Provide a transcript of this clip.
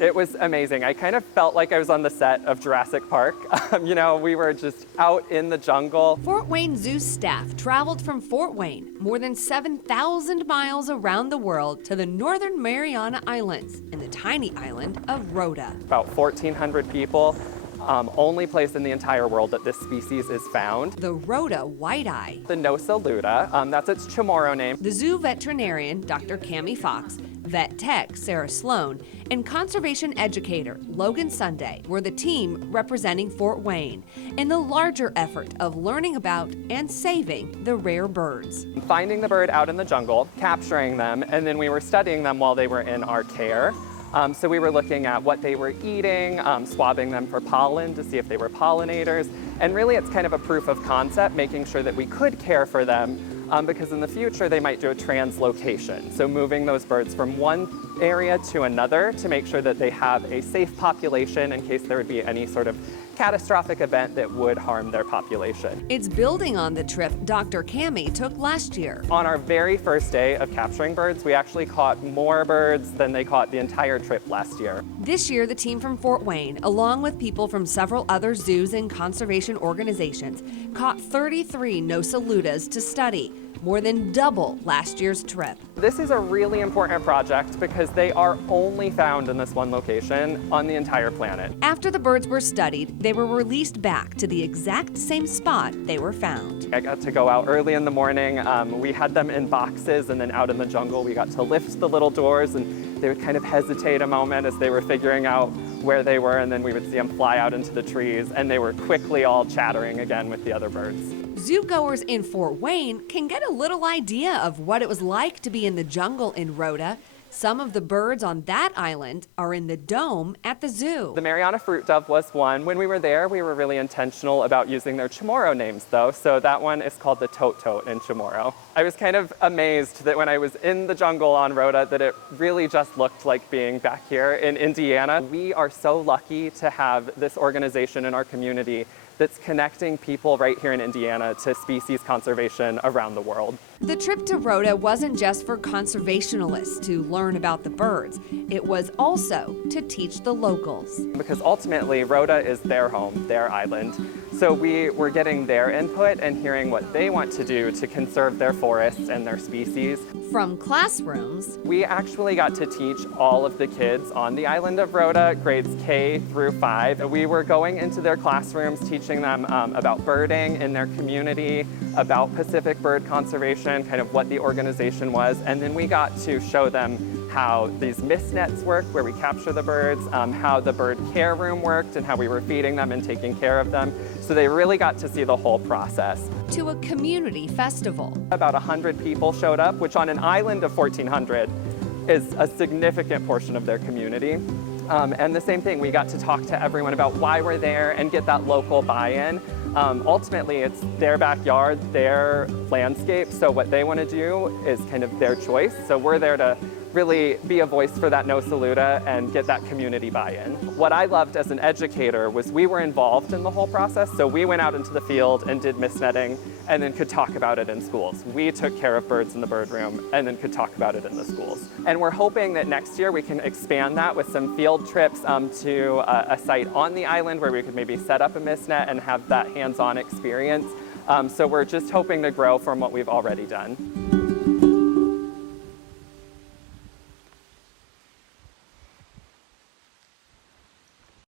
It was amazing. I kind of felt like I was on the set of Jurassic Park. We were just out in the jungle. Fort Wayne Zoo staff traveled from Fort Wayne, more than 7,000 miles around the world, to the northern Mariana Islands in the tiny island of Rota. About 1,400 people. Only place in the entire world that this species is found. The Rota white-eye. The Nosa luda, that's its Chamorro name. The zoo veterinarian, Dr. Cami Fox, vet tech, Sarah Sloan, and conservation educator, Logan Sunday, were the team representing Fort Wayne in the larger effort of learning about and saving the rare birds. Finding the bird out in the jungle, capturing them, and then we were studying them while they were in our care. So we were looking at what they were eating, swabbing them for pollen to see if they were pollinators. And really it's kind of a proof of concept, making sure that we could care for them because in the future they might do a translocation. So moving those birds from one area to another to make sure that they have a safe population in case there would be any sort of catastrophic event that would harm their population. It's building on the trip Dr. Cami took last year. On our very first day of capturing birds, we actually caught more birds than they caught the entire trip last year. This year, the team from Fort Wayne, along with people from several other zoos and conservation organizations, caught 33 Nosa ludas to study, more than double last year's trip. This is a really important project because they are only found in this one location on the entire planet. After the birds were studied, they were released back to the exact same spot they were found. I got to go out early in the morning. We had them in boxes, and then out in the jungle we got to lift the little doors, and they would kind of hesitate a moment as they were figuring out where they were, and then we would see them fly out into the trees, and they were quickly all chattering again with the other birds. Zoogoers in Fort Wayne can get a little idea of what it was like to be in the jungle in Rota. Some of the birds on that island are in the dome at the zoo. The Mariana fruit dove was one. When we were there, we were really intentional about using their Chamorro names, though. So that one is called the Tote in Chamorro. I was kind of amazed that when I was in the jungle on Rota that it really just looked like being back here in Indiana. We are so lucky to have this organization in our community that's connecting people right here in Indiana to species conservation around the world. The trip to Rota wasn't just for conservationists to learn about the birds. It was also to teach the locals. Because ultimately, Rota is their home, their island. So we were getting their input and hearing what they want to do to conserve their forests and their species. From classrooms, we actually got to teach all of the kids on the island of Rota, grades K through 5. We were going into their classrooms, teaching them about birding in their community, about Pacific bird conservation, kind of what the organization was, and then we got to show them how these mist nets work, where we capture the birds, how the bird care room worked, and how we were feeding them and taking care of them. So they really got to see the whole process. To a community festival. About 100 people showed up, which on an island of 1,400 is a significant portion of their community. And the same thing, we got to talk to everyone about why we're there and get that local buy-in. Ultimately, it's their backyard, their landscape, so what they want to do is kind of their choice. So we're there to really be a voice for that Nosa luda and get that community buy-in. What I loved as an educator was we were involved in the whole process, so we went out into the field and did mist netting and then could talk about it in schools. We took care of birds in the bird room and then could talk about it in the schools. And we're hoping that next year we can expand that with some field trips to a site on the island where we could maybe set up a mist net and have that hands-on experience. So we're just hoping to grow from what we've already done.